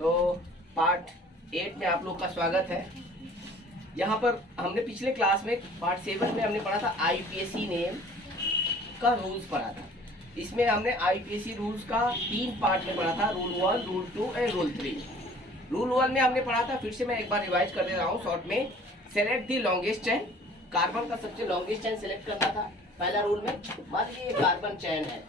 तो पार्ट 8 में आप लोग का स्वागत है। यहाँ पर हमने पिछले क्लास में पार्ट 7 में हमने पढ़ा था आईपीएसी नेम का रूल्स पढ़ा था। इसमें हमने आईपीएसी रूल्स का 3 पार्ट में पढ़ा था, rule 1, rule 2 and rule 3। Rule 1 में हमने पढ़ा था, फिर से मैं एक बार रिवाइज कर दे रहा हूँ शॉर्ट में। Select the longest chain, carbon का सबसे लॉन्गेस्ट चेन सेलेक्ट करना था पहला रूल में। मान लीजिए कार्बन चेन है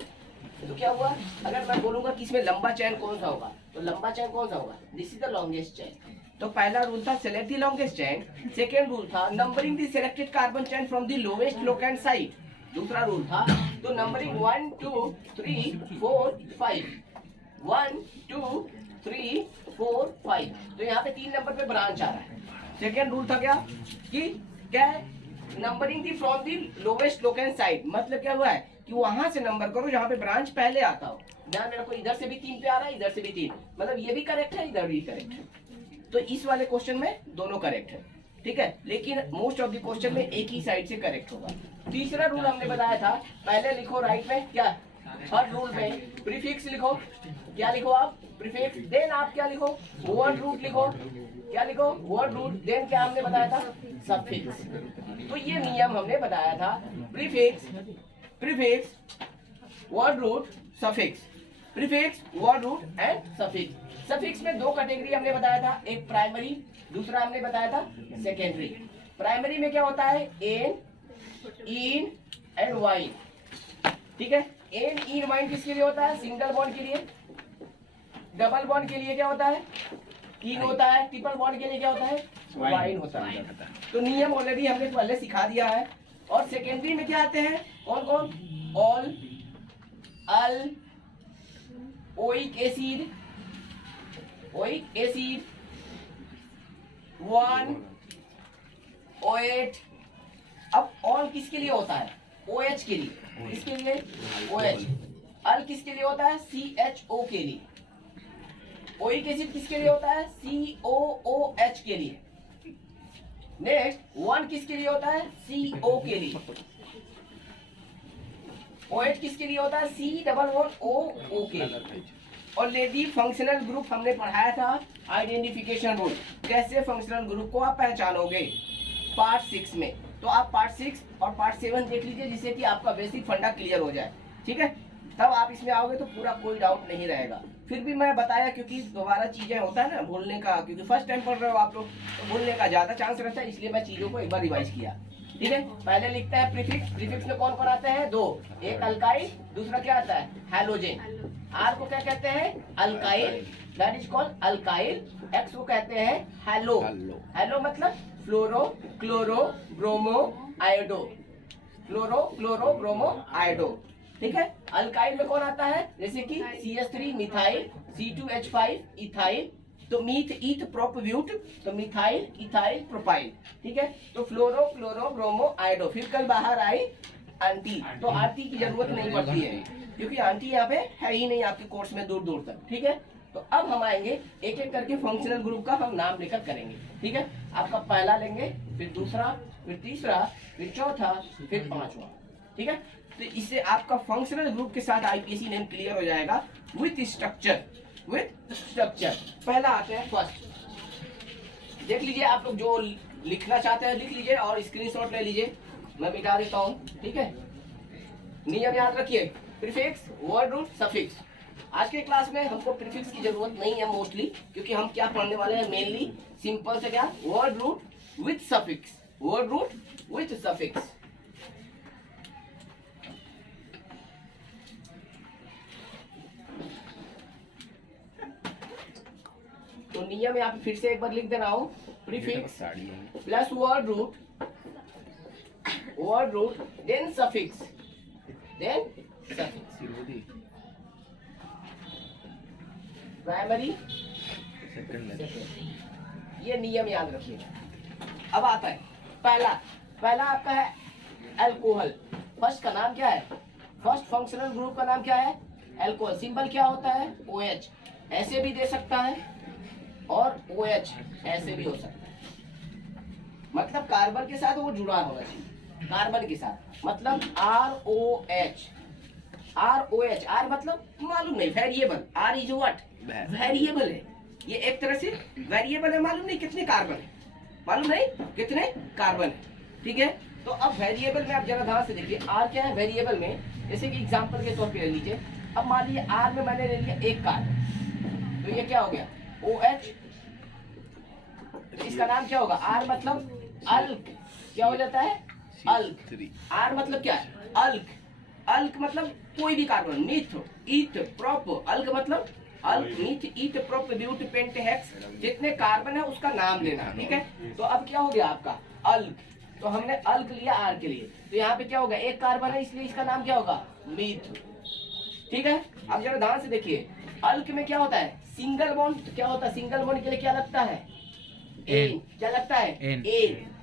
तो क्या हुआ, अगर मैं बोलूंगा कि इसमें लंबा चेन कौन सा होगा तो लंबा चेन कौन सा होगा, this is the longest chain. तो पहला रूल था select the longest chain. Second rule था numbering the selected carbon chain from the lowest locant side. दूसरा रूल था तो नंबरिंग 1 2 3 4 5, 1 2 3 4 5। तो यहाँ पे 3 नंबर पे ब्रांच आ रहा है। सेकेंड रूल था क्या numbering the from the lowest locant side. मतलब क्या हुआ है कि वहां से नंबर करो जहां पे ब्रांच पहले आता हो। ध्यान में रखो, इधर से भी 3 पे आ रहा है, इधर से भी 3, मतलब ये भी करेक्ट है, इधर भी करेक्ट है। तो इस वाले क्वेश्चन में दोनों करेक्ट है, ठीक है। लेकिन मोस्ट ऑफ द क्वेश्चन में एक ही साइड से करेक्ट होगा। तीसरा रूल हमने बताया था, पहले लिखो राइट में क्या, थर्ड रूल में प्रीफिक्स लिखो। क्या लिखो आप, प्रीफिक्स। देन आप क्या लिखो, वर्ड रूट लिखो। क्या लिखो, वर्ड रूट। देन क्या हमने बताया था, सफिक्स। तो ये नियम हमने बताया था, prefix, word root, suffix, prefix, word root and suffix. Suffix में 2 कैटेगरी हमने बताया था, एक प्राइमरी, दूसरा हमने बताया था सेकेंडरी। प्राइमरी में क्या होता है, एन, इन एंड वाइन, ठीक है। एन, इन, वाइन किसके लिए होता है, सिंगल बॉन्ड के लिए। डबल बॉन्ड के लिए क्या होता है, इन होता है। ट्रिपल बॉन्ड के लिए क्या होता है, वाइन होता है। तो नियम ऑलरेडी हमने पहले सिखा दिया है। और सेकेंडरी में क्या आते हैं, कौन कौन, ऑल, अल, ओइक एसिड, वन, OH। अब ऑल किसके लिए होता है, OH के लिए। किसके लिए, OH। अल किसके लिए होता है, CHO के लिए। ओइक एसिड किसके लिए होता है, COOH के लिए। नेक्स्ट, वन किसके लिए होता है, CO के लिए। OH किसके लिए होता है, COO के लिए। और लेडी फंक्शनल ग्रुप हमने पढ़ाया था, आइडेंटिफिकेशन रूल, कैसे फंक्शनल ग्रुप को आप पहचानोगे, पार्ट 6 में। तो आप पार्ट 6 और पार्ट 7 देख लीजिए, जिससे कि आपका बेसिक फंडा क्लियर हो जाए, ठीक है। तब आप इसमें आओगे तो पूरा कोई डाउट नहीं रहेगा। फिर भी मैं बताया क्योंकि दोबारा चीजें होता है ना भूलने का, क्योंकि फर्स्ट टाइम पढ़ रहे हो आप लोग तो भूलने का ज्यादा चांस रहता है, इसलिए मैं चीजों को एक बार रिवाइज किया, ठीक है। पहले लिखता है प्रीफिक्स। प्रीफिक्स में कौन कौन आते हैं, 2, एक अल्काइल, दूसरा क्या आता है, हैलोजेन। आर को क्या कहते हैं, alkyl, that is called alkyl. X को कहते हैं हैलो। हैलो मतलब फ्लोरो, क्लोरो, ब्रोमो, आयोडो। फ्लोरो, क्लोरो, ब्रोमो, आयोडो, ठीक है। अल्काइल में कौन आता है, जैसे कि CH3 मिथाइल, C2H5 इथाइल, तो मीथ, ईथ, प्रोप, ब्यूट, तो मिथाइल, इथाइल, प्रोपाइल, ठीक है। तो फ्लोरो, क्लोरो, ब्रोमो, आयोडो। फिर कल बाहर आई आंटी, तो आंटी की जरूरत नहीं पड़ती है क्योंकि आंटी यहाँ पे है ही नहीं आपके कोर्स में दूर दूर तक, ठीक है। तो अब हम आएंगे एक एक करके फंक्शनल ग्रुप का हम नाम लेकर करेंगे, ठीक है। आपका पहला लेंगे, फिर दूसरा, फिर तीसरा, फिर चौथा, फिर पांचवा, ठीक है। तो इससे आपका फंक्शनल ग्रुप के साथ आईपीएसी नेम क्लियर हो जाएगा विथ स्ट्रक्चर। पहला आते हैं फर्स्ट। देख लीजिए, आप लोग जो लिखना चाहते हैं लिख लीजिए और स्क्रीनशॉट ले लीजिए, मैं मिटा देता हूँ, ठीक है। नियम याद रखिए, प्रीफिक्स, वर्ड रूट, सफिक्स। आज के क्लास में हमको प्रीफिक्स की जरूरत नहीं है मोस्टली, क्योंकि हम क्या पढ़ने वाले हैं, मेनली सिंपल से क्या, word root with suffix, word root with suffix. तो नियम यहाँ पे फिर से एक बार लिख दे रहा हूँ, prefix plus word root then suffix, primary, ये नियम याद रखिए। अब आता है पहला आपका है अल्कोहल। फर्स्ट का नाम क्या है, फर्स्ट फंक्शनल ग्रुप का नाम क्या है, अल्कोहल। सिंबल क्या होता है, OH। ऐसे भी दे सकता है और OH ऐसे भी हो सकता है, मतलब कार्बन के साथ वो जुड़ा होना चाहिए, कार्बन के साथ, मतलब ROH। आर मतलब मालूम नहीं, variable. R is what, variable है, ये एक तरह से वेरिएबल है, मालूम नहीं कितने कार्बन है, मालूम नहीं कितने कार्बन है, ठीक है। तो अब वेरिएबल में आप जरा ध्यान से देखिए, आर क्या है वेरिएबल में, जैसे कि एग्जांपल के तौर पे ले लीजिए, अब मान लीजिए आर में मैंने ले लिया एक कार्बन, तो ये क्या हो गया OH, तो इसका नाम क्या होगा, आर मतलब अल्क, क्या हो जाता है अल्क। आर मतलब क्या है अल्क, अल्क मतलब कोई भी carbon, meth eth prop, alk मतलब alk meth eth prop but pent hex, जितने कार्बन है उसका नाम लेना, ठीक है। तो अब क्या हो गया आपका अल्क, तो हमने अल्क लिया आर के लिए, तो यहाँ पे क्या होगा एक कार्बन है इसलिए इसका नाम क्या होगा मीथ, ठीक है। अब जरा ध्यान से देखिए, अल्क में क्या होता है सिंगल बॉन्ड, तो क्या होता है सिंगल बॉन्ड के लिए क्या लगता है एन, क्या लगता है एन,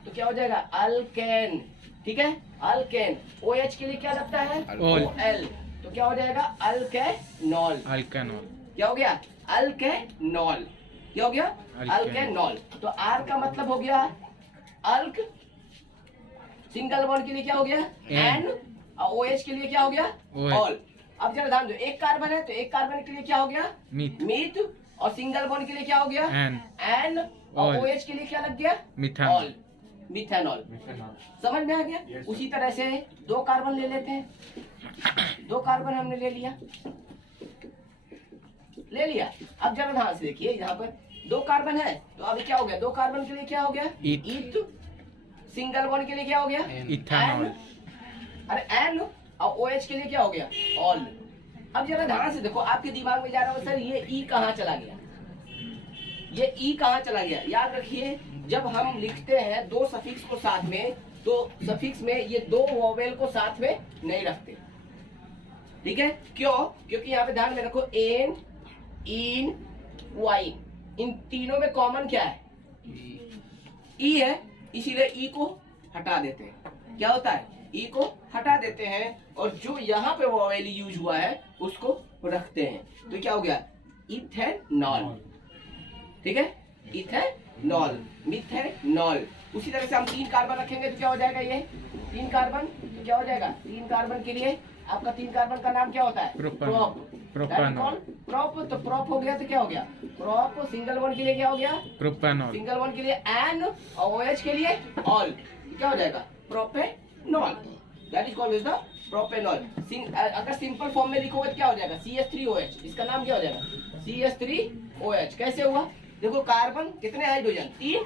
तो क्या हो जाएगा अल्केन, ठीक है अल्केन। OH के लिए क्या लगता है OL, तो क्या हो जाएगा अल्केनॉल, अल्केनॉल क्या हो गया अल्केनॉल, क्या हो गया अल्केनॉल। तो R का मतलब हो गया अल्क, सिंगल बॉन्ड के लिए क्या हो गया एन, और OH के लिए क्या हो गया ऑल। अब जरा ध्यान दो, एक कार्बन है तो एक कार्बन के लिए क्या हो गया मीथ, और सिंगल बॉन्ड के लिए क्या हो गया एन, और OH के लिए क्या लग गया मिथेनॉल, मिथेनॉल। समझ में आ गया। उसी तरह से दो कार्बन ले लेते हैं, दो कार्बन हमने ले लिया, ले लिया। अब जरा ध्यान से देखिए, यहाँ पर दो कार्बन है तो अभी क्या हो गया, दो कार्बन के लिए क्या हो गया ईथ, सिंगल बॉन्ड के लिए क्या हो गया इथेनॉल, अरे एन, और OH के लिए क्या हो गया ऑल। अब जरा ध्यान से देखो, आपके दिमाग में जा रहा हो सर ये ई कहाँ चला गया, ये ई कहाँ चला गया। याद रखिए जब हम लिखते हैं दो सफिक्स को साथ में, तो सफिक्स में ये दो वोवेल को साथ में नहीं रखते, ठीक है। क्यों, क्योंकि यहाँ पे ध्यान में रखो एन इन वाई, इन तीनों में कॉमन क्या है ई है, इसीलिए ई को हटा देते हैं, क्या होता है ई को हटा देते हैं, और जो यहाँ पे वोवेल यूज हुआ है उसको रखते हैं, तो क्या हो गया इथेनॉल, ठीक है इथेनॉल मिथेनॉल। उसी तरह से हम तीन कार्बन रखेंगे तो क्या हो जाएगा ये तीन कार्बन, तो क्या हो जाएगा तीन कार्बन के लिए आपका तीन कार्बन का नाम क्या होता है प्रोप, प्रोप, तो प्रोप हो गया तो क्या हो गया प्रोप, सिंगल बॉन्ड के लिए क्या हो गया प्रोपेनॉल, सिंगल बॉन्ड के लिए एन, और OH के लिए ऑल, क्या हो जाएगा propanol, that is called the propanol. अगर सिंपल फॉर्म में लिखोगे तो क्या हो जाएगा CH3OH, इसका नाम क्या हो जाएगा CH3OH। कैसे हुआ, देखो कार्बन कितने हाइड्रोजन तीन,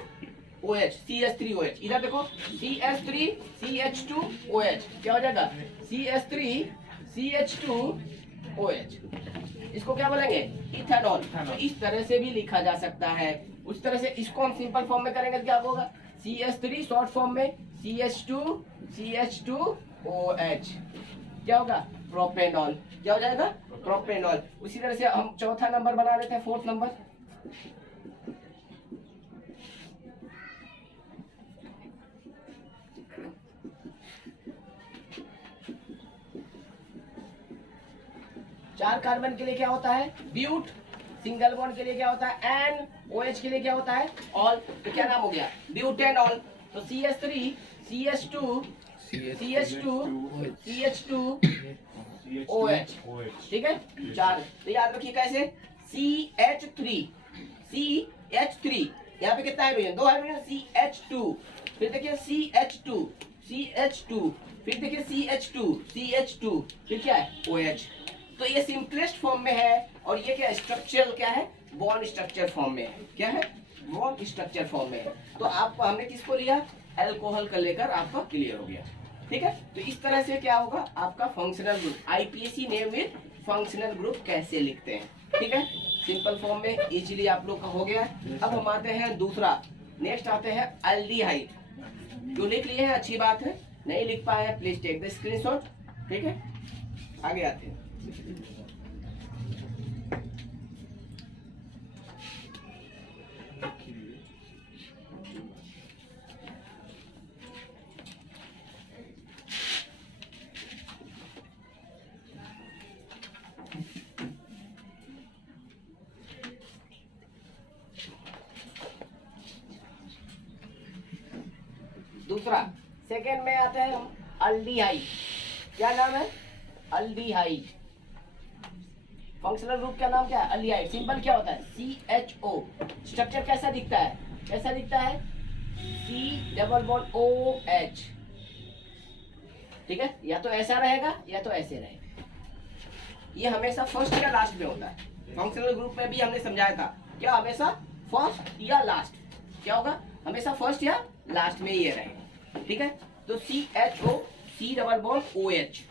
OH CH3OH, इधर देखो CH3 CH2OH, क्या हो जाएगा CH3 CH2OH, इसको क्या बोलेंगे इथेनॉल। तो इस तरह से भी लिखा जा सकता है। उस तरह से इसको हम सिंपल फॉर्म में करेंगे तो क्या होगा CH3 शॉर्ट फॉर्म में CH2OH, क्या होगा प्रोपेनॉल, क्या हो जाएगा प्रोपेनॉल। उसी तरह से हम चौथा नंबर बना लेते हैं, फोर्थ नंबर। चार कार्बन के लिए क्या होता है ब्यूट, सिंगल बॉन्ड के लिए क्या होता है एन, OH के लिए क्या होता है ऑल, तो क्या नाम हो गया ब्यूटेनॉल। तो CH3 CH2 CH2OH, ठीक है चार। तो याद रखिए कैसे CH3 यहाँ पे कितना हाइड्रोजन दो हाइड्रोजन CH2, फिर देखिए CH2 फिर देखिए CH2 फिर क्या है OH। तो ये सिंपलेस्ट फॉर्म में है, और ये क्या स्ट्रक्चरल क्या है बॉन्ड स्ट्रक्चर फॉर्म में है, क्या है बॉन्ड स्ट्रक्चर फॉर्म में है। तो आपको हमने किसको लिया अल्कोहल का लेकर, आपका क्लियर हो गया, ठीक है। तो इस तरह से क्या होगा आपका functional group, IPAC name with functional group कैसे लिखते हैं, ठीक है। सिंपल फॉर्म में इजीली आप लोग का हो गया। अब हम आते हैं दूसरा, नेक्स्ट आते हैं अल्डिहाइड। जो लिख लिए हैं अच्छी बात है, नहीं लिख पाए हैं प्लीज टेक द स्क्रीनशॉट, ठीक है। आगे आते हैं दूसरा, सेकेंड में आते हैं हम अल्डिहाइड। क्या नाम है अल्डिहाइड, फंक्शनल ग्रुप का नाम क्या है? अल्डिहाइड। सिंबल क्या होता है? CHO। स्ट्रक्चर कैसा दिखता है? कैसा दिखता है? C double bond OH। ठीक है, या तो ऐसा रहेगा या तो ऐसे रहेगा। ये हमेशा फर्स्ट या लास्ट में होता है। फंक्शनल ग्रुप में भी हमने समझाया था क्या, हमेशा फर्स्ट या लास्ट। क्या होगा? हमेशा फर्स्ट या लास्ट में ये रहेगा। ठीक है, तो CHO C double bond OH।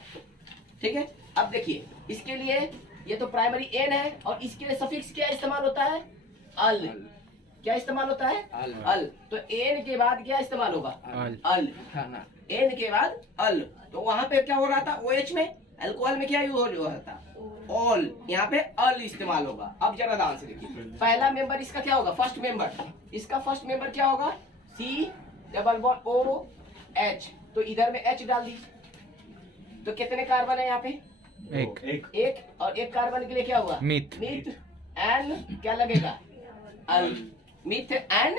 ठीक है, अब देखिए इसके लिए ये तो प्राइमरी एन है और इसके लिए सफिक्स क्या इस्तेमाल होता है? अल। क्या इस्तेमाल होता है? अल। तो एन के बाद क्या इस्तेमाल होगा? अल। एन के बाद अल। तो वहां पे क्या हो रहा था? OH में, अल्कोहल में क्या यूज हो रहा था? ऑल। यहाँ पे अल इस्तेमाल होगा। अब जरा ध्यान से देखिए, पहला मेंबर इसका क्या होगा? First member. इसका फर्स्ट मेंबर क्या होगा? C double bond OH। तो इधर में H डाल दीजिए। तो कितने कार्बन है यहाँ पे? एक। और एक कार्बन के लिए क्या हुआ? मिथ एन क्या लगेगा? अल। मिथ एन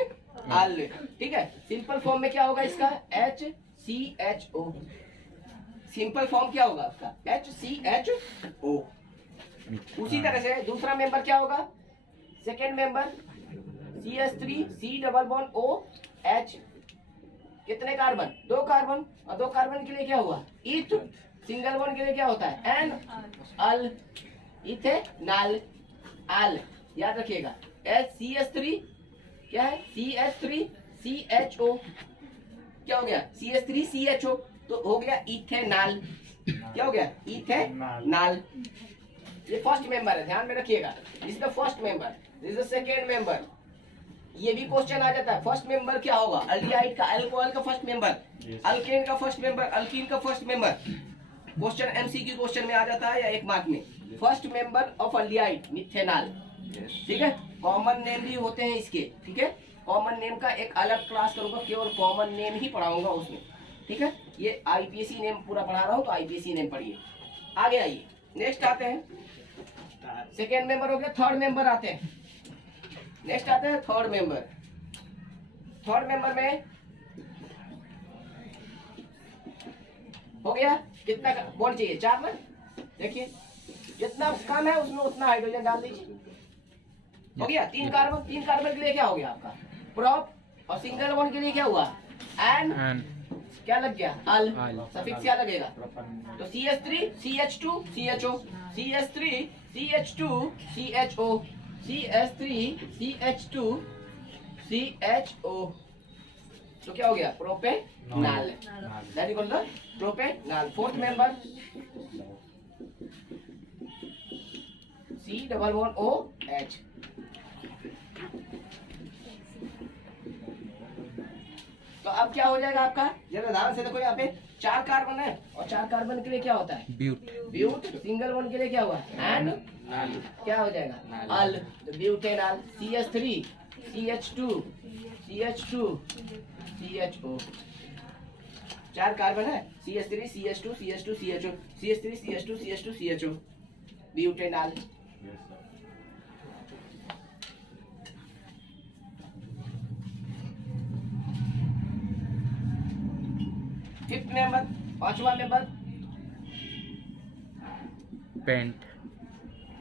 अल। ठीक है, सिंपल फॉर्म में क्या होगा इसका? HCHO। सिंपल फॉर्म क्या होगा उसका? HCHO। उसी तरह से दूसरा मेंबर क्या होगा? Second member CH3 C double bond OH। कितने कार्बन? 2 कार्बन। और 2 कार्बन के लिए क्या हुआ? इथ। सिंगल बॉन्ड के लिए क्या होता है? एन अल। इथेनॉल अल। याद रखिएगा। CH3 क्या है? CH3 CHO। क्या हो गया? CH3 CHO। तो हो गया इथेनॉल। क्या हो गया? इथेनॉल। ये फर्स्ट मेंबर है, ध्यान में रखिएगा। This is the first member, this is the second member. ये भी क्वेश्चन आ जाता है, फर्स्ट मेंबर क्या होगा? अल्डिहाइड का, अल्कोहल का फर्स्ट मेंबर, अल्केन का फर्स्ट मेंबर, अल्कीन का first member. Question MCQ question में आ जाता है या 1 मार्क में। First member of aldehyde methanol. ठीक है, कॉमन नेम भी होते हैं इसके। ठीक है, कॉमन नेम का एक अलग क्लास करूंगा, केवल कॉमन नेम ही पढ़ाऊंगा उसमें। ठीक है, ये IPSC नेम पूरा पढ़ा रहा हूँ तो IPSC नेम पढ़िए। आगे आइए, नेक्स्ट आते हैं। सेकेंड मेंबर हो गया, थर्ड मेंबर आते हैं। नेक्स्ट आते हैं थर्ड मेंबर। थर्ड मेंबर में हो गया कितना बॉन्ड चाहिए? 4 ना। देखिए जितना कम है उसमें उतना हाइड्रोजन डाल दीजिए। हो गया 3 कार्बन। 3 कार्बन के लिए क्या हो गया आपका? प्रोप। और सिंगल बॉन्ड के लिए क्या हुआ? एन। क्या लग गया? अल। सफिक्स क्या लगेगा? तो CH3 CH2 CHO, CH3 CH2 CHO, CH3 CH2 CHO। तो क्या हो गया? Propanol. That is called the propanol. Fourth member C double bond OH। तो अब क्या हो जाएगा आपका? जरा ध्यान से देखो, यहाँ पे 4 कार्बन है और 4 कार्बन के लिए क्या होता है? ब्यूट। सिंगल बॉन्ड के लिए क्या हुआ? एन। क्या हो जाएगा? अल। तो butanol. CH3 CH2 CH2 CHO। 4 carbon है, CH3 CH2 CH2 CHO, CH3 CH2 CH2 CHO, butanol. Fifth member, 5वां मेंबर पेंट।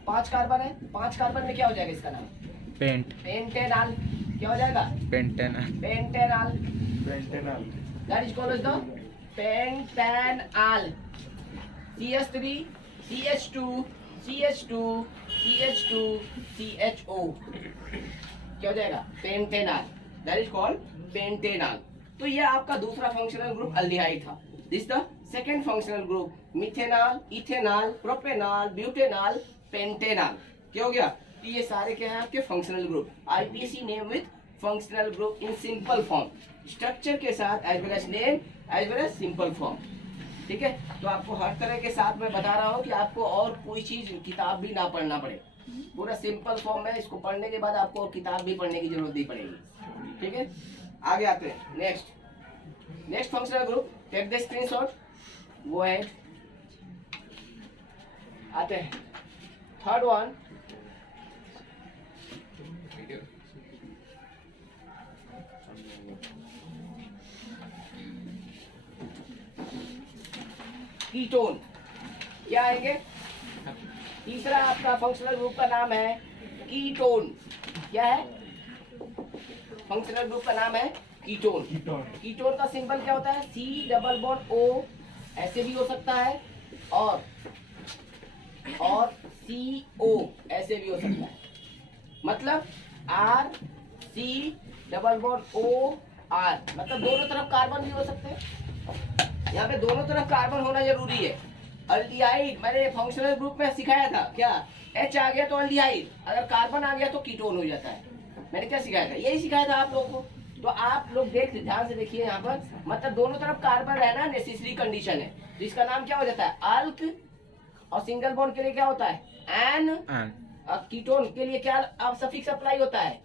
5 कार्बन है, 5 कार्बन में क्या हो जाएगा इसका नाम? पेंट। पेंटेनॉल। क्या हो जाएगा? Pentanol. Pentanol. That is called as the pentanol. CH3 CH2 CH2 CH2 CHO। क्या हो जाएगा? Pentanol. That is called pentanol. तो ये आपका दूसरा फंक्शनल ग्रुप अल्डिहाइड था। This the second functional group methanol, ethanol, propanol, butanol, pentanol. क्या हो गया? तो ये सारे क्या है आपके functional group. IPSC name with functional group in simple form, structure के साथ as well as name as well as simple form. ठीक है, तो आपको हर तरह के साथ मैं बता रहा हूँ कि आपको और कोई चीज किताब भी ना पढ़ना पड़े। पूरा सिंपल फॉर्म है, इसको पढ़ने के बाद आपको और किताब भी पढ़ने की जरूरत नहीं पड़ेगी। ठीक है, आगे आते हैं। Next functional group, take the screenshot, go ahead. आते हैं थर्ड वन, कीटोन। क्या आएंगे? तीसरा आपका फंक्शनल ग्रुप का नाम है कीटोन। क्या है? फंक्शनल ग्रुप का नाम है कीटोन। कीटोन का सिंबल क्या होता है? सी डबल बॉन्ड ओ, ऐसे भी हो सकता है, और सी ओ ऐसे भी हो सकता है। मतलब R C double bond O R, मतलब दोनों तरफ कार्बन भी हो सकते हैं। यहाँ पे दोनों तरफ कार्बन होना जरूरी है। अल्डिहाइड मैंने फंक्शनल ग्रुप में सिखाया था, क्या H आ गया तो अल्डिहाइड, अगर कार्बन आ गया तो कीटोन हो जाता है। मैंने क्या सिखाया था? यही सिखाया था आप लोगों को। तो आप लोग ध्यान से देखिए यहाँ पर, मतलब दोनों तरफ कार्बन रहना नेसेसरी कंडीशन है। तो इसका नाम क्या हो जाता है? अल्क। और सिंगल बॉन्ड के लिए क्या होता है? एन। और कीटोन के लिए क्या अब सफिक्स अप्लाई होता है?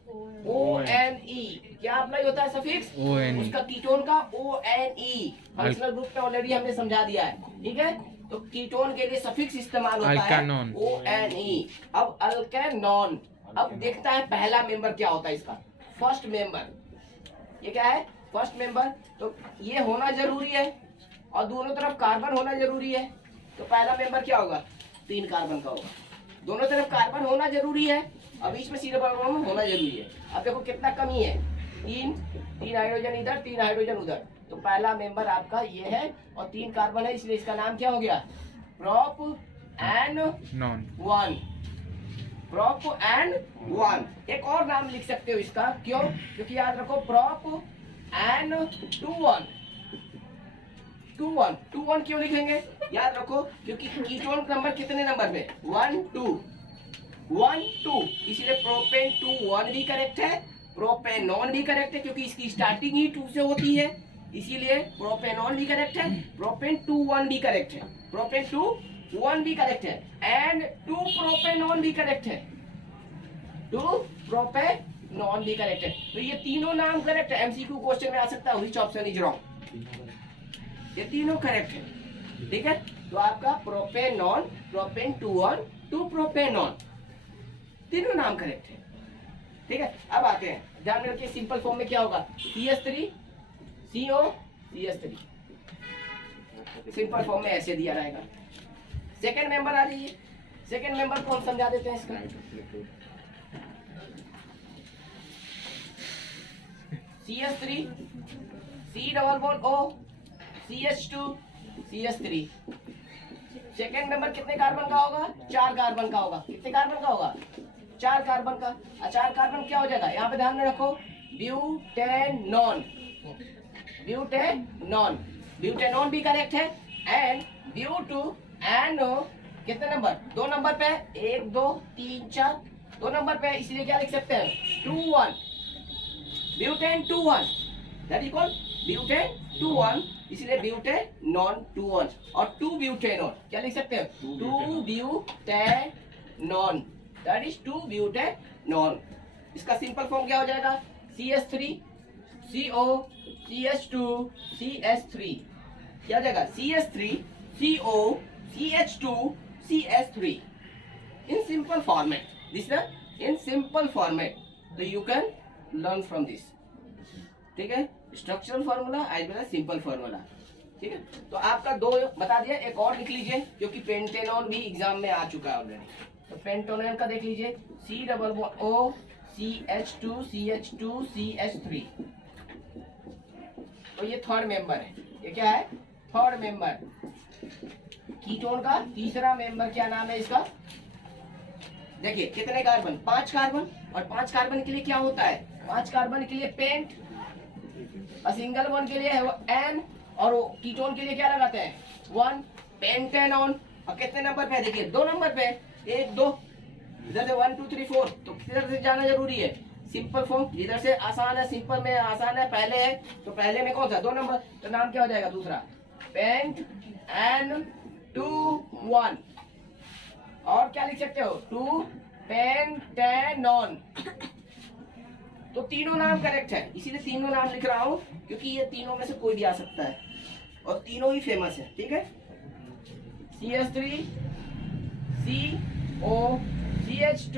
O N E. क्या अप्लाई होता है सफिक्स? ONE। उसका कीटोन का O N E. Functional group में ऑलरेडी हमने समझा दिया है, ठीक है। तो कीटोन के लिए सफिक्स इस्तेमाल होता है ओ एन ई। अब अल्केनॉन, अब देखता है पहला मेंबर क्या होता है इसका, फर्स्ट मेंबर। ये क्या है? First member. तो ये होना जरूरी है और दोनों तरफ कार्बन होना जरूरी है। तो पहला मेंबर क्या होगा? 3 कार्बन का होगा। दोनों तरफ कार्बन होना जरूरी है और बीच में सी डबल बॉन्ड होना जरूरी है। अब देखो कितना कमी है, 3 हाइड्रोजन इधर, 3 हाइड्रोजन उधर। तो पहला मेंबर आपका ये है और 3 कार्बन है, इसलिए इसका नाम क्या हो गया? Propanone. 1। Propan 1। एक और नाम लिख सकते हो इसका, क्यों? क्योंकि याद रखो प्रोप एन 2 1 क्यों लिखेंगे? याद रखो क्योंकि कीटोन नंबर कितने नंबर पे? 1 2, इसलिए प्रोपेन 2 1 भी करेक्ट है, प्रोपेनॉन भी करेक्ट है क्योंकि इसकी स्टार्टिंग ही 2 से होती है, इसीलिए प्रोपेनॉन भी करेक्ट है, प्रोपेन 2 1 भी करेक्ट है, प्रोपेन 2 1 भी करेक्ट है, एंड 2 प्रोपेनॉन भी करेक्ट है, 2 प्रोपेनॉन भी करेक्ट है। तो ये तीनों नाम करेक्ट है। एमसीक्यू क्वेश्चन में आ सकता है व्हिच ऑप्शन इज रॉन्ग। ये तीनों करेक्ट है, ठीक है। तो आपका प्रोपेनॉन, प्रोपेन 2 1, 2 प्रोपेनॉन, तीनों नाम करेक्ट है, ठीक है। अब आते हैं, ध्यान में रखिए सिंपल फॉर्म में क्या होगा? CH3 CO CH3, simple form में ऐसे दिया रहेगा। सेकंड मेंबर आ जाइए। सेकंड मेंबर को हम समझा देते हैं इसका। CH3 C double bond O CH2 CH3। Second member कितने कार्बन का होगा? 4 कार्बन का होगा। कितने कार्बन का होगा? 4 कार्बन का। 4 कार्बन क्या हो जाएगा? यहाँ पे ध्यान में रखो, ब्यूटेनॉन। ब्यूटेनॉन, ब्यूटेनॉन भी करेक्ट है। एंड ब्यूटेनो कितने नंबर? 2 नंबर पे, 1 2 3 4, 2 नंबर पे, इसलिए क्या लिख सकते हैं? 2 1, butane 2 1, that is called butane 2 1, इसलिए ब्यूटेनॉन 2 1। और 2 ब्यूटेनॉन क्या लिख सकते हैं? 2 ब्यूटेनॉन, दैट इज 2 ब्यूटेनॉन। इसका सिंपल फॉर्म क्या हो जाएगा? CH3 CO CH2 CH3। क्या हो जाएगा? CH3 CO CH2 CH3 in simple format. This is in simple format. So you can learn from this. ठीक है, structural formula as well as simple formula, ठीक है। तो आपका 2 बता दिया, एक और लिख लीजिए क्योंकि पेंटेनॉन भी एग्जाम में आ चुका है ऑलरेडी। तो पेंटेनॉन का देख लीजिए, C double bond O CH2 CH2 CH3। तो ये थर्ड मेंबर है। ये क्या है? Third member. कीटोन का तीसरा मेंबर क्या नाम है इसका? देखिए कितने कार्बन? 5 कार्बन। और 5 कार्बन के लिए क्या होता है? 5 कार्बन के लिए पेंट, और सिंगल बॉन्ड के लिए है वो एन, और वो कीटोन के लिए क्या लगाते हैं? 1 पेंटेनॉन। और कितने नंबर पे? देखिए 2 नंबर पे, 1 2, इधर से 1 2 3 4, तो किधर से जाना जरूरी है? सिंपल फॉर्म, जिधर से आसान है, सिंपल में आसान है, पहले है तो पहले में कौन सा? 2 नंबर, तो नाम क्या हो जाएगा दूसरा? Pentan 2 1। और क्या लिख सकते हो? 2 पेंटेनॉन। तो तीनों नाम करेक्ट है, इसीलिए तीनों नाम लिख रहा हूं क्योंकि ये तीनों में से कोई भी आ सकता है और तीनों ही फेमस है, ठीक है। CH3 CO CH2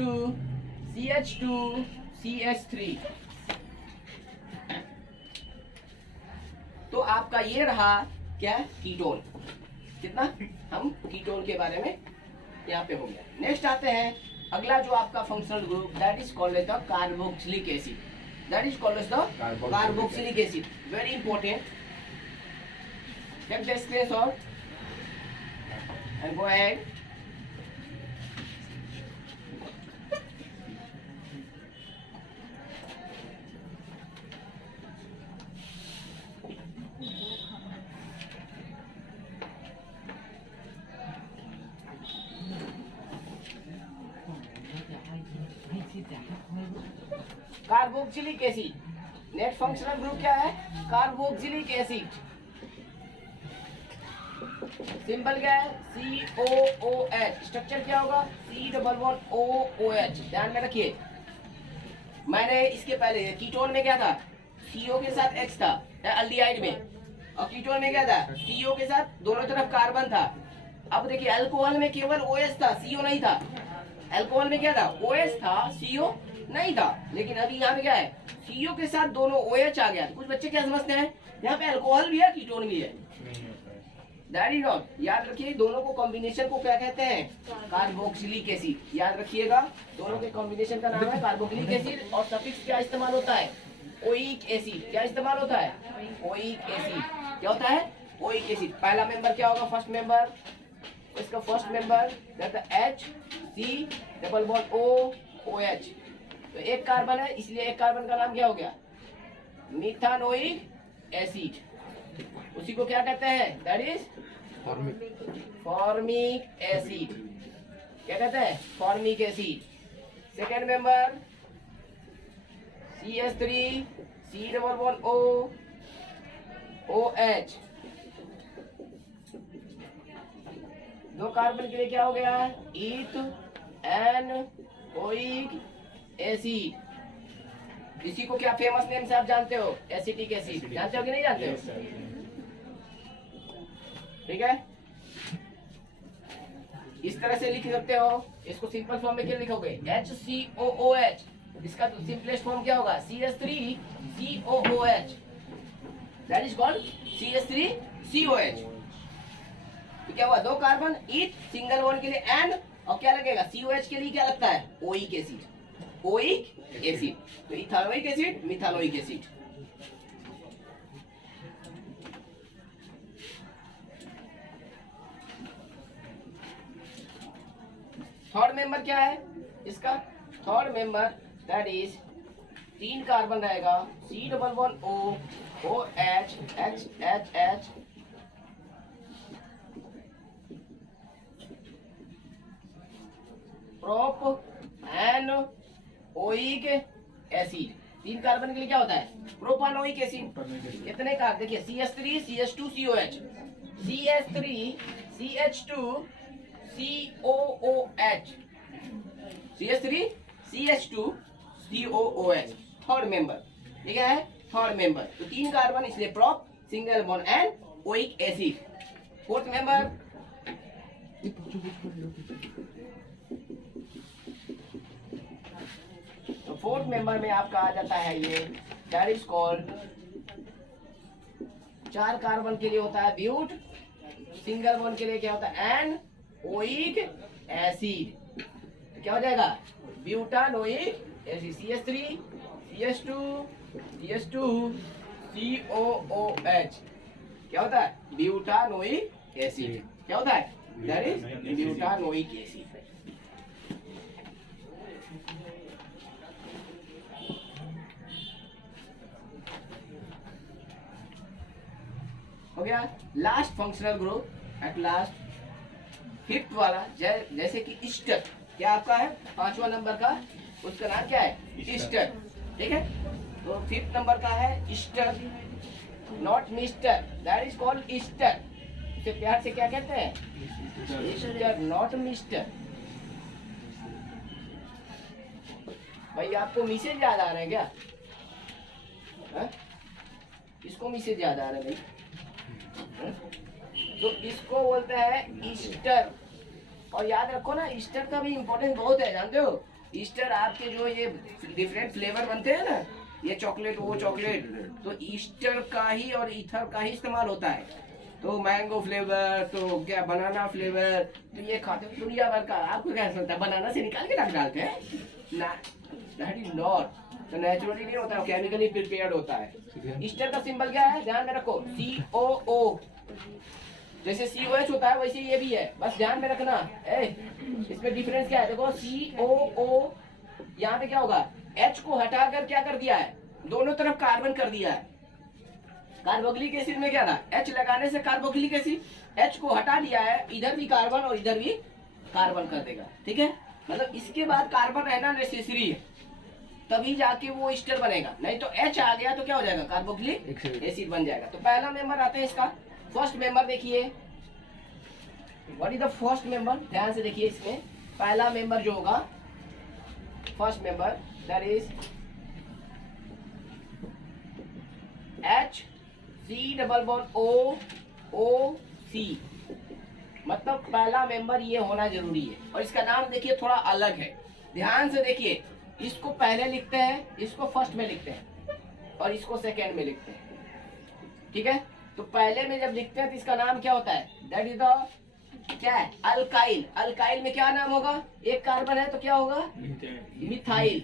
CH2 CH3। तो आपका ये रहा क्या? कीटोन। कितना हम कीटोन के बारे में यहाँ पे हो गया। नेक्स्ट आते हैं अगला जो आपका functional group, that is called as the carboxylic acid. That is called as the carboxylic acid. Very important. Take the screenshot and go ahead. Carboxylic acid. Next functional group क्या है? Carboxylic acid. सिंपल क्या है? COOH। Structure क्या होगा? C=OOH। ध्यान में रखिए, मैंने इसके पहले कीटोन में क्या था? CO के साथ H था एल्डिहाइड में, और कीटोन में क्या था? CO के साथ दोनों तरफ कार्बन था। अब देखिए अल्कोहल में केवल OH था, CO नहीं था। अल्कोहल में क्या था? OH था, CO नहीं था। लेकिन अभी यहाँ पे क्या है? CO के साथ दोनों OH आ गया। तो कुछ बच्चे क्या समझते हैं यहाँ पे अल्कोहल भी है कीटोन भी है। That is not. याद रखिए दोनों को कॉम्बिनेशन को क्या कहते हैं? Carboxylic acid. याद रखिएगा दोनों के कॉम्बिनेशन का नाम है कार्बोक्सिलिक एसिड। और सफिक्स क्या इस्तेमाल होता है? Oic acid. क्या इस्तेमाल होता है? Oic acid. क्या होता है? Oic acid. पहला मेंबर क्या होगा? फर्स्ट मेंबर, इसका फर्स्ट मेंबर HCOOH। तो एक कार्बन है, इसलिए एक कार्बन का नाम क्या हो गया? मिथानोइक एसिड। उसी को क्या कहते हैं? That is formic acid. क्या कहते हैं? Formic acid. Second member CH3 C=OOH। दो कार्बन के लिए क्या हो गया? Ethanoic acid. इसी को क्या फेमस नेम से आप जानते हो? Acetic acid. जानते हो कि नहीं जानते हो? ठीक है, इस तरह से लिख सकते हो। इसको सिंपल फॉर्म में क्या लिखोगे? HCOOH। इसका तो सिंपलेस्ट फॉर्म क्या होगा? CH3COOH। That is called CH3COH। तो क्या हुआ? दो कार्बन, इथ सिंगल वन के लिए N, और क्या लगेगा? COH के लिए क्या लगता है? Oic acid. Oic acid. तो ethanoic acid, methanoic acid. Third member क्या है इसका? थर्ड मेंबर दैट इज तीन कार्बन रहेगा, C=OOH HHH प्रोपानोइक एसिड। तीन कार्बन के लिए क्या होता है? Propanoic acid. कितने कार्बन? देखिए CH3 CH2 COH, CH3 CH2 COOH, CH3 CH2 COOH। Third member, ठीक है? Third member. तो तीन कार्बन इसलिए prop, single bond and oic acid. Fourth member तो फोर्थ मेंबर में आपका आ जाता है ये, दैट इज कॉल्ड, चार कार्बन के लिए होता है ब्यूट, सिंगल बॉन्ड के लिए क्या होता है? Anoic acid. तो क्या हो जाएगा? Butanoic acid. CH3 CH2 CH2 COOH। क्या होता है? Butanoic acid. क्या होता है? That is butanoic acid. हो गया last functional group. At last fifth वाला, जैसे कि ईस्टर। क्या आपका है? पांचवा नंबर का, उसका नाम क्या है? ईस्टर। ठीक है, तो फिफ्थ नंबर का है Easter, not mister. That is called Easter. इसे प्यार से क्या कहते हैं? Easter, not mister. भाई आपको मैसेज याद आ रहा है क्या? हा? इसको मैसेज याद आ रहा है भाई? तो इसको बोलते हैं ईस्टर। और याद रखो ना, ईस्टर का भी इम्पोर्टेंस बहुत है, जानते हो? ईस्टर आपके जो ये डिफरेंट फ्लेवर बनते हैं ना, ये चॉकलेट वो चॉकलेट, तो ईस्टर का ही और ईथर का ही इस्तेमाल होता है। तो मैंगो फ्लेवर, तो क्या बनाना फ्लेवर, तो ये खाते हो दुनिया भर का। आपको क्या लगता है बनाना से निकाल के रख डालते हैं ना? That is not. तो नेचुरली नहीं होता, केमिकली प्रिपेयर्ड होता है। ईस्टर का सिंबल क्या है, ध्यान में रखो, COO। जैसे COH होता है वैसे ये भी है, बस ध्यान में रखना। इसमें डिफरेंस क्या है, देखो COO, यहाँ पे क्या होगा, H को हटाकर क्या कर दिया है, दोनों तरफ कार्बन कर दिया है। कार्बोक्सिलिक एसिड में क्या था, H लगाने से कार्बोक्सिलिक एसिड, H को हटा दिया है, इधर भी कार्बन और इधर भी कार्बन कर देगा। ठीक है, मतलब इसके बाद कार्बन रहना नेसेसरी है, तभी जाके वो ईस्टर बनेगा। नहीं तो H आ गया तो क्या हो जाएगा, कार्बोक्सिलिक एसिड बन जाएगा। तो पहला मेंबर आते हैं इसका, फर्स्ट मेंबर देखिए, what is the first member, ध्यान से देखिए। इसमें पहला मेंबर जो होगा, first member, that is HCOOC, मतलब पहला मेंबर ये होना जरूरी है। और इसका नाम देखिए थोड़ा अलग है, ध्यान से देखिए। इसको पहले लिखते हैं, इसको फर्स्ट में लिखते हैं और इसको सेकेंड में लिखते हैं। ठीक है, तो पहले में जब लिखते हैं तो इसका नाम क्या होता है, दैट इज द क्या है, अल्काइल। अल्काइल में क्या नाम होगा, एक कार्बन है तो क्या होगा, मिथाइल।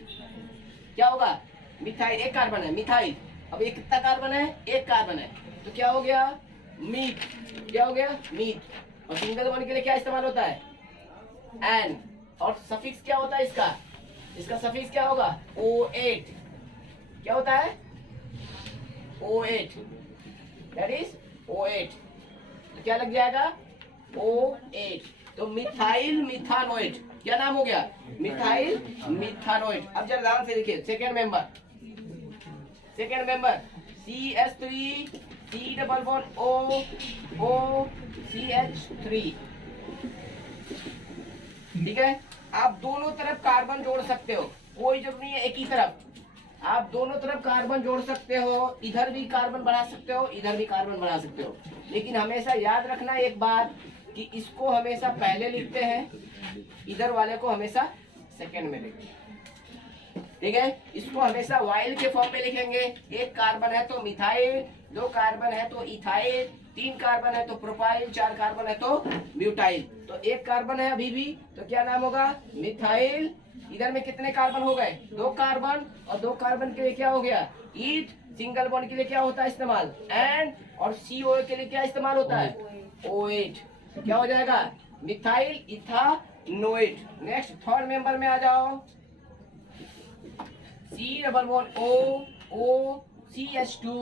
क्या होगा, मिथाइल, एक कार्बन है, मिथाइल। अब ये कितना कार्बन है, एक कार्बन है, तो क्या हो गया, मीथ। क्या हो गया, मीथ। और सिंगल बॉन्ड के लिए क्या इस्तेमाल होता है, एन। और सफिक्स क्या होता है इसका, इसका सफिक्स क्या होगा, O8। क्या होता है, O8, दैट इज O8। तो क्या लग जाएगा, O8। तो मिथाइल मिथानोएट, क्या नाम हो गया, मिथाइल मिथानोएट। अब जरा ध्यान से देखिए, second member, second member CH3 COOCH3। ठीक है, आप दोनों तरफ कार्बन जोड़ सकते हो, कोई जरूरत नहीं है एक ही तरफ। आप दोनों तरफ कार्बन जोड़ सकते हो, इधर भी कार्बन बढ़ा सकते हो, इधर भी कार्बन बढ़ा सकते हो। लेकिन हमेशा याद रखना एक बात, कि इसको हमेशा पहले लिखते हैं, इधर वाले को हमेशा सेकेंड में लिखते हैं। ठीक है, इसको हमेशा वाइल के फॉर्म में लिखेंगे। एक कार्बन है तो मिथाइल, दो कार्बन है तो इथाइल, तीन कार्बन है तो प्रोपाइल, चार कार्बन है तो ब्यूटाइल। तो एक कार्बन है अभी भी, तो क्या नाम होगा, मिथाइल। इधर में कितने कार्बन हो गए, दो कार्बन, और दो कार्बन के लिए क्या हो गया, ईथ। सिंगल बॉन्ड के लिए क्या होता है इस्तेमाल, एन। और CO के लिए क्या इस्तेमाल होता है, O8। क्या हो जाएगा, मिथाइल इथानोएट। नेक्स्ट थर्ड मेंबर में आ जाओ, COO CH2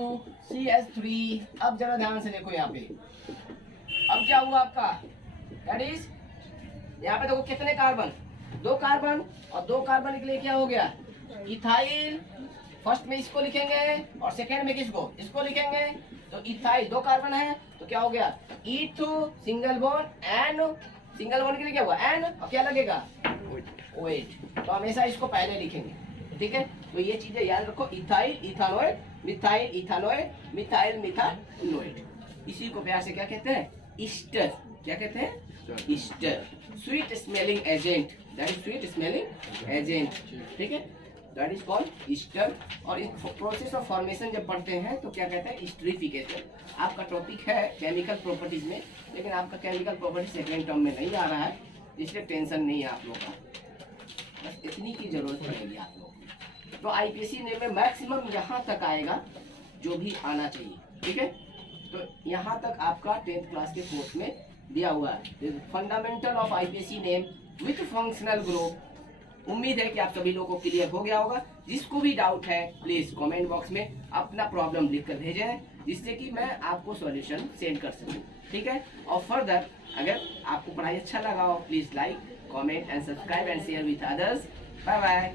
CH3। अब जरा ध्यान से देखो यहाँ पे, अब क्या हुआ आपका, दैट इज, यहाँ पे देखो कितने कार्बन, दो कार्बन, और दो कार्बन के लिए क्या हो गया, इथाइल। फर्स्ट में इसको लिखेंगे और सेकेंड में किसको, इसको लिखेंगे। तो इथाइल, दो कार्बन है तो क्या हो गया, eth, single bond, ane. Single bond के लिए क्या हुआ, एन, और क्या लगेगा, OH। तो हमेशा इसको पहले लिखेंगे। ठीक है, तो ये चीजें याद रखो, इथाइल इथानोएट, मिथाइल इथानोएट, मिथाइल मिथानोएट। इसी को प्यार से क्या कहते हैं, ईस्टर। क्या कहते हैं, Easter. Sweet smelling agent, that is sweet smelling agent. ठीक है, दैट इज कॉल्ड ईस्टर। और इस प्रोसेस ऑफ फॉर्मेशन जब पढ़ते हैं तो क्या कहते हैं, ईस्टरिफिकेशन। आपका टॉपिक है केमिकल प्रॉपर्टीज में, लेकिन आपका केमिकल प्रॉपर्टी सेकेंड टर्म में नहीं आ रहा है, इसलिए टेंशन नहीं है आप लोग का, बस इतनी की जरूरत पड़ेगी आप लोग। तो IPSC ने में मैक्सिमम यहाँ तक आएगा जो भी आना चाहिए। ठीक है, तो यहाँ तक आपका 10th क्लास के कोर्स में दिया हुआ है, fundamental of IPSC name with functional group. उम्मीद है कि आप सभी लोगों को क्लियर हो गया होगा। जिसको भी डाउट है प्लीज कमेंट बॉक्स में अपना प्रॉब्लम लिख कर भेजें, जिससे कि मैं आपको सॉल्यूशन सेंड कर सकूं। ठीक है, और फर्दर अगर आपको पढ़ाई अच्छा लगा हो, please like, comment and subscribe and share with others. Bye bye.